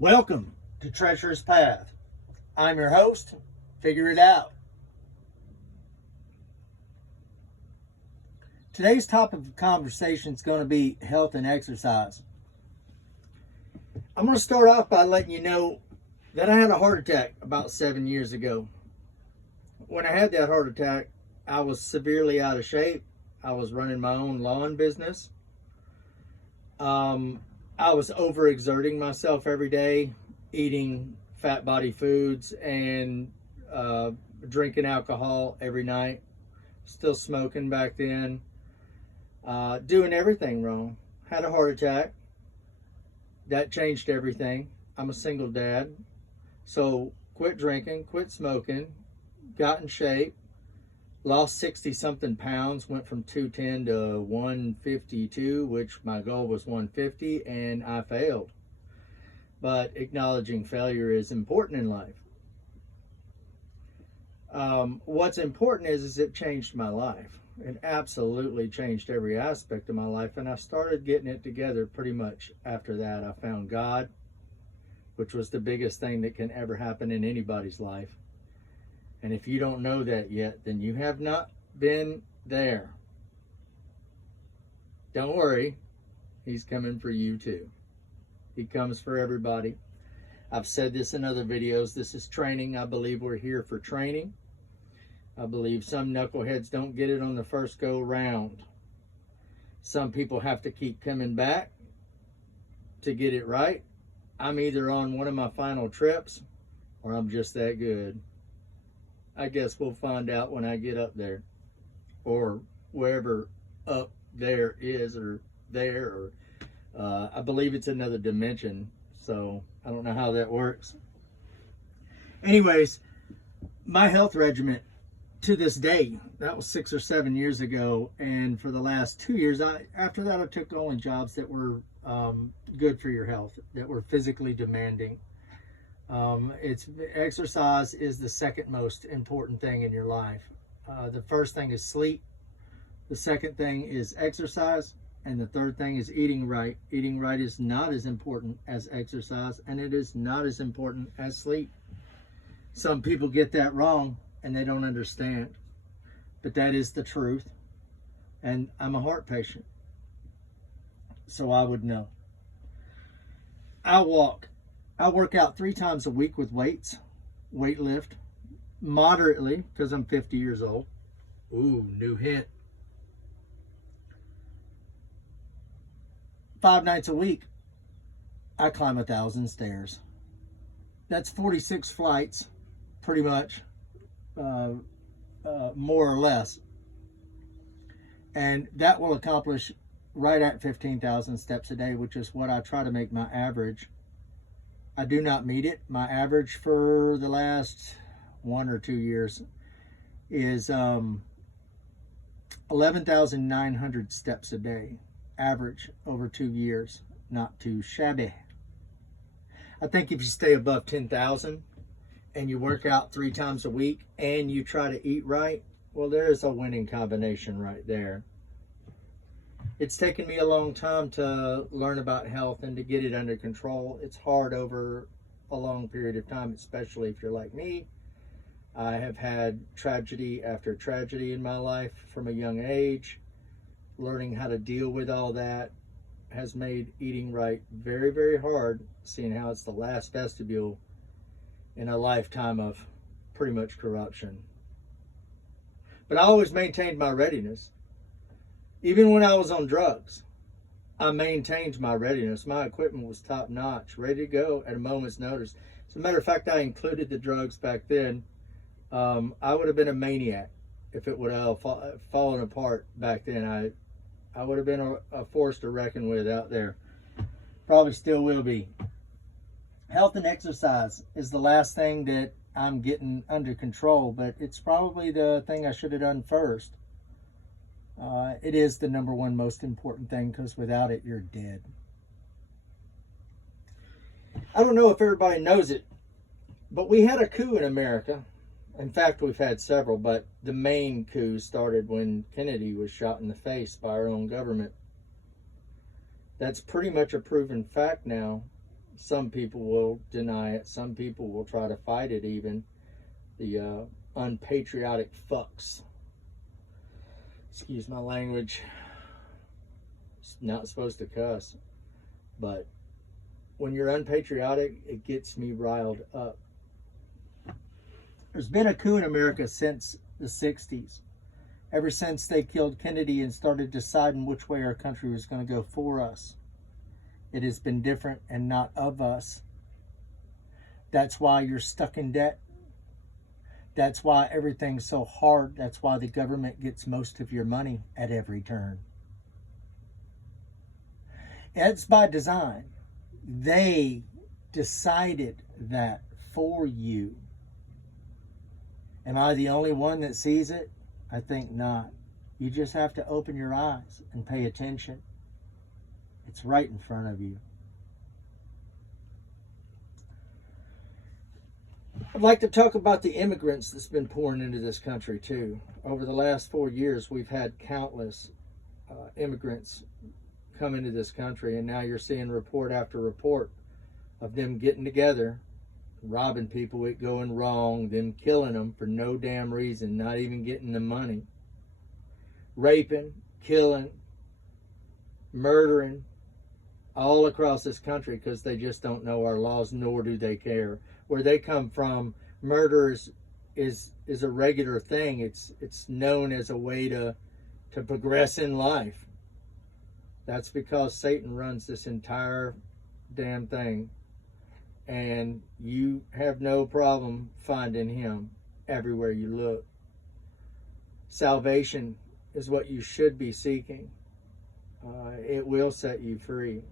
Welcome to Treacherous Path. I'm your host, Figure It Out. Today's topic of conversation is going to be health and exercise. I'm going to start off by letting you know that I had a heart attack about 7 years ago. When I had that heart attack, I was severely out of shape. I was running my own lawn business. I was overexerting myself every day, eating fat body foods and drinking alcohol every night. Still smoking back then. Doing everything wrong. Had a heart attack. That changed everything. I'm a single dad. So quit drinking, quit smoking, got in shape, lost 60 something pounds, went from 210 to 152, which my goal was 150, and I failed. But acknowledging failure is important in life. What's important is it changed my life. It absolutely changed every aspect of my life, and I started getting it together pretty much after that. I found God, which was the biggest thing that can ever happen in anybody's life. And if you don't know that yet, then you have not been there. Don't worry, he's coming for you too. He comes for everybody. I've said this in other videos. This is training. I believe we're here for training. I believe some knuckleheads don't get it on the first go round. Some people have to keep coming back to get it right. I'm either on one of my final trips or I'm just that good. I guess we'll find out when I get up there, or wherever up there is, or there, or I believe it's another dimension, so I don't know how that works. Anyways, my health regimen to this day, that was 6 or 7 years ago, and for the last 2 years, after that I took only jobs that were good for your health, that were physically demanding. Exercise is the second most important thing in your life. The first thing is sleep. The second thing is exercise. And the third thing is eating right. Eating right is not as important as exercise, and it is not as important as sleep. Some people get that wrong and they don't understand. But that is the truth. And I'm a heart patient, so I would know. I work out 3 times a week with weights, weight lift, moderately, because I'm 50 years old. Ooh, new hint. 5 nights a week, I climb 1,000 stairs. That's 46 flights, pretty much, more or less. And that will accomplish right at 15,000 steps a day, which is what I try to make my average. I do not meet it. My average for the last 1 or 2 years is 11,900 steps a day. Average over 2 years. Not too shabby. I think if you stay above 10,000 and you work out 3 times a week and you try to eat right, well, there is a winning combination right there. It's taken me a long time to learn about health and to get it under control. It's hard over a long period of time, especially if you're like me. I have had tragedy after tragedy in my life from a young age. Learning how to deal with all that has made eating right very, very hard, seeing how it's the last vestibule in a lifetime of pretty much corruption. But I always maintained my readiness. Even when I was on drugs, I maintained my readiness. My equipment was top notch, ready to go at a moment's notice. As a matter of fact, I included the drugs back then. I would have been a maniac if it would have fallen apart back then. I would have been a force to reckon with out there. Probably still will be. Health and exercise is the last thing that I'm getting under control, but it's probably the thing I should have done first. It is the number one most important thing, because without it, you're dead. I don't know if everybody knows it, but we had a coup in America. In fact, we've had several, but the main coup started when Kennedy was shot in the face by our own government. That's pretty much a proven fact now. Some people will deny it. Some people will try to fight it even. The unpatriotic fucks. Excuse my language. It's not supposed to cuss. But when you're unpatriotic, it gets me riled up. There's been a coup in America since the 60s. Ever since they killed Kennedy and started deciding which way our country was going to go for us. It has been different and not of us. That's why you're stuck in debt. That's why everything's so hard. That's why the government gets most of your money at every turn. It's by design. They decided that for you. Am I the only one that sees it? I think not. You just have to open your eyes and pay attention. It's right in front of you. I'd like to talk about the immigrants that's been pouring into this country too. Over the last 4 years, we've had countless immigrants come into this country, and now you're seeing report after report of them getting together, robbing people, it going wrong, them killing them for no damn reason, not even getting the money, raping, killing, murdering, all across this country because they just don't know our laws, nor do they care. Where they come from, murder is a regular thing. It's known as a way to progress in life. That's because Satan runs this entire damn thing. And you have no problem finding him everywhere you look. Salvation is what you should be seeking. It will set you free.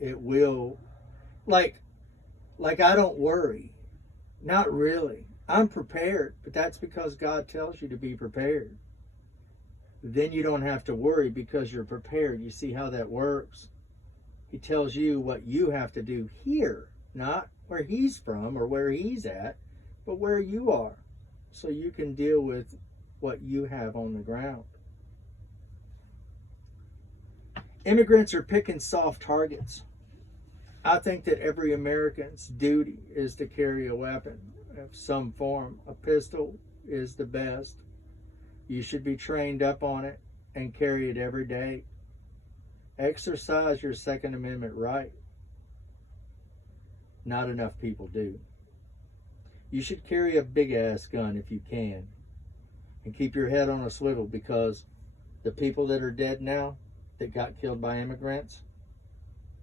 It will, like I don't worry. Not really. I'm prepared, but that's because God tells you to be prepared. Then you don't have to worry because you're prepared. You see how that works? He tells you what you have to do here, not where he's from or where he's at, but where you are, so you can deal with what you have on the ground. Immigrants are picking soft targets. I think that every American's duty is to carry a weapon of some form. A pistol is the best. You should be trained up on it and carry it every day. Exercise your Second Amendment right. Not enough people do. You should carry a big-ass gun if you can. And keep your head on a swivel, because the people that are dead now that got killed by immigrants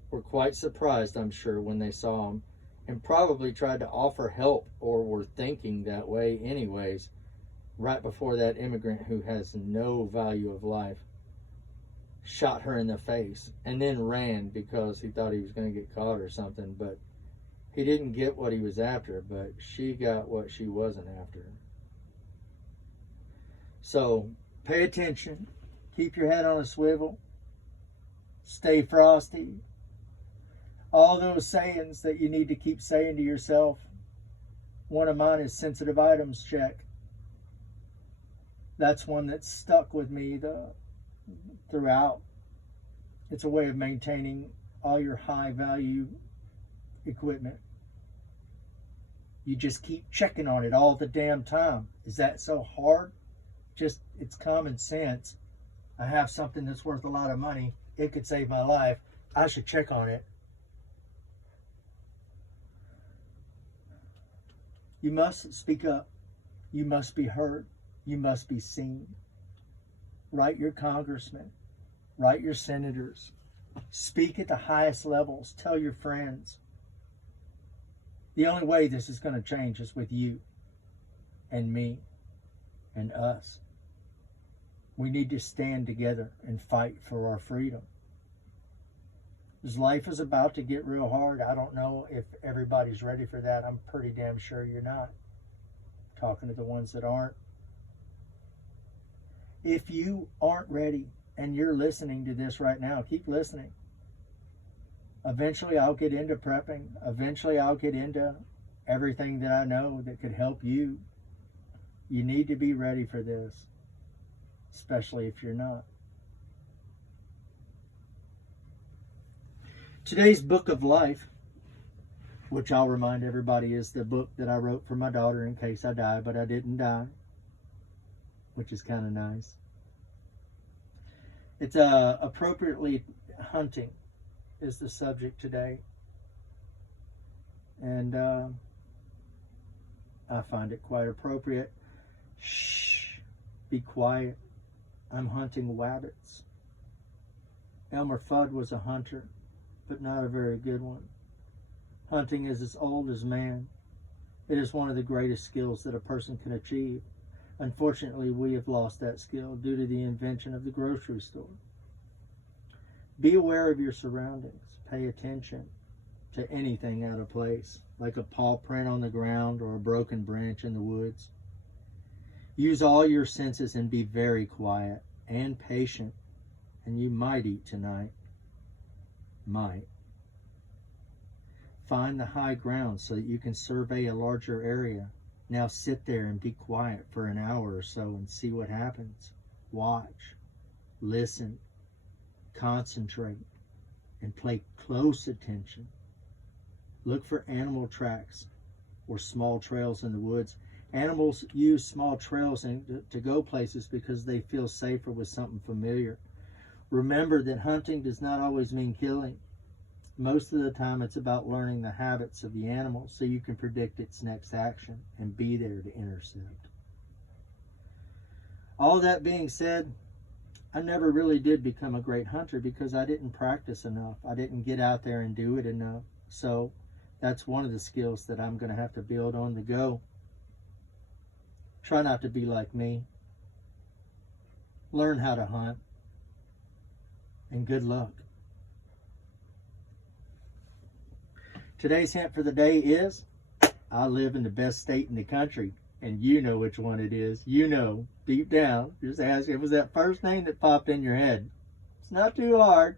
were quite surprised, I'm sure, when they saw them, and probably tried to offer help, or were thinking that way anyways, right before that immigrant who has no value of life shot her in the face and then ran because he thought he was going to get caught or something. But he didn't get what he was after, but she got what she wasn't after. So pay attention, keep your head on a swivel, stay frosty. All those sayings that you need to keep saying to yourself. One of mine is sensitive items check. That's one that's stuck with me throughout. It's a way of maintaining all your high value equipment. You just keep checking on it all the damn time. Is that so hard? Just, it's common sense. I have something that's worth a lot of money. It could save my life. I should check on it. You must speak up. You must be heard. You must be seen. Write your congressmen. Write your senators. Speak at the highest levels. Tell your friends. The only way this is going to change is with you and me and us. We need to stand together and fight for our freedom. As life is about to get real hard, I don't know if everybody's ready for that. I'm pretty damn sure you're not. Talking to the ones that aren't. If you aren't ready and you're listening to this right now, keep listening. Eventually I'll get into prepping. Eventually I'll get into everything that I know that could help you. You need to be ready for this, especially if you're not. Today's book of life which I'll remind everybody is the book that I wrote for my daughter in case I die, but I didn't die, which is kind of nice. It's appropriately hunting is the subject today. And I find it quite appropriate. Shh, be quiet. I'm hunting wabbits. Elmer Fudd was a hunter, but not a very good one. Hunting is as old as man. It is one of the greatest skills that a person can achieve. Unfortunately, we have lost that skill due to the invention of the grocery store. Be aware of your surroundings. Pay attention to anything out of place, like a paw print on the ground or a broken branch in the woods. Use all your senses and be very quiet and patient, and you might eat tonight. Might. Find the high ground so that you can survey a larger area. Now sit there and be quiet for an hour or so and see what happens. Watch, listen, concentrate, and pay close attention. Look for animal tracks or small trails in the woods. Animals use small trails to go places because they feel safer with something familiar. Remember that hunting does not always mean killing. Most of the time it's about learning the habits of the animal so you can predict its next action and be there to intercept. All that being said, I never really did become a great hunter because I didn't practice enough. I didn't get out there and do it enough. So that's one of the skills that I'm going to have to build on the go. Try not to be like me. Learn how to hunt. And good luck. Today's hint for the day is, I live in the best state in the country, and you know which one it is. You know, deep down. Just ask, it was that first name that popped in your head. It's not too hard.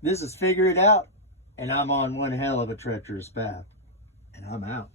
This is Figure It Out, and I'm on one hell of a treacherous path, and I'm out.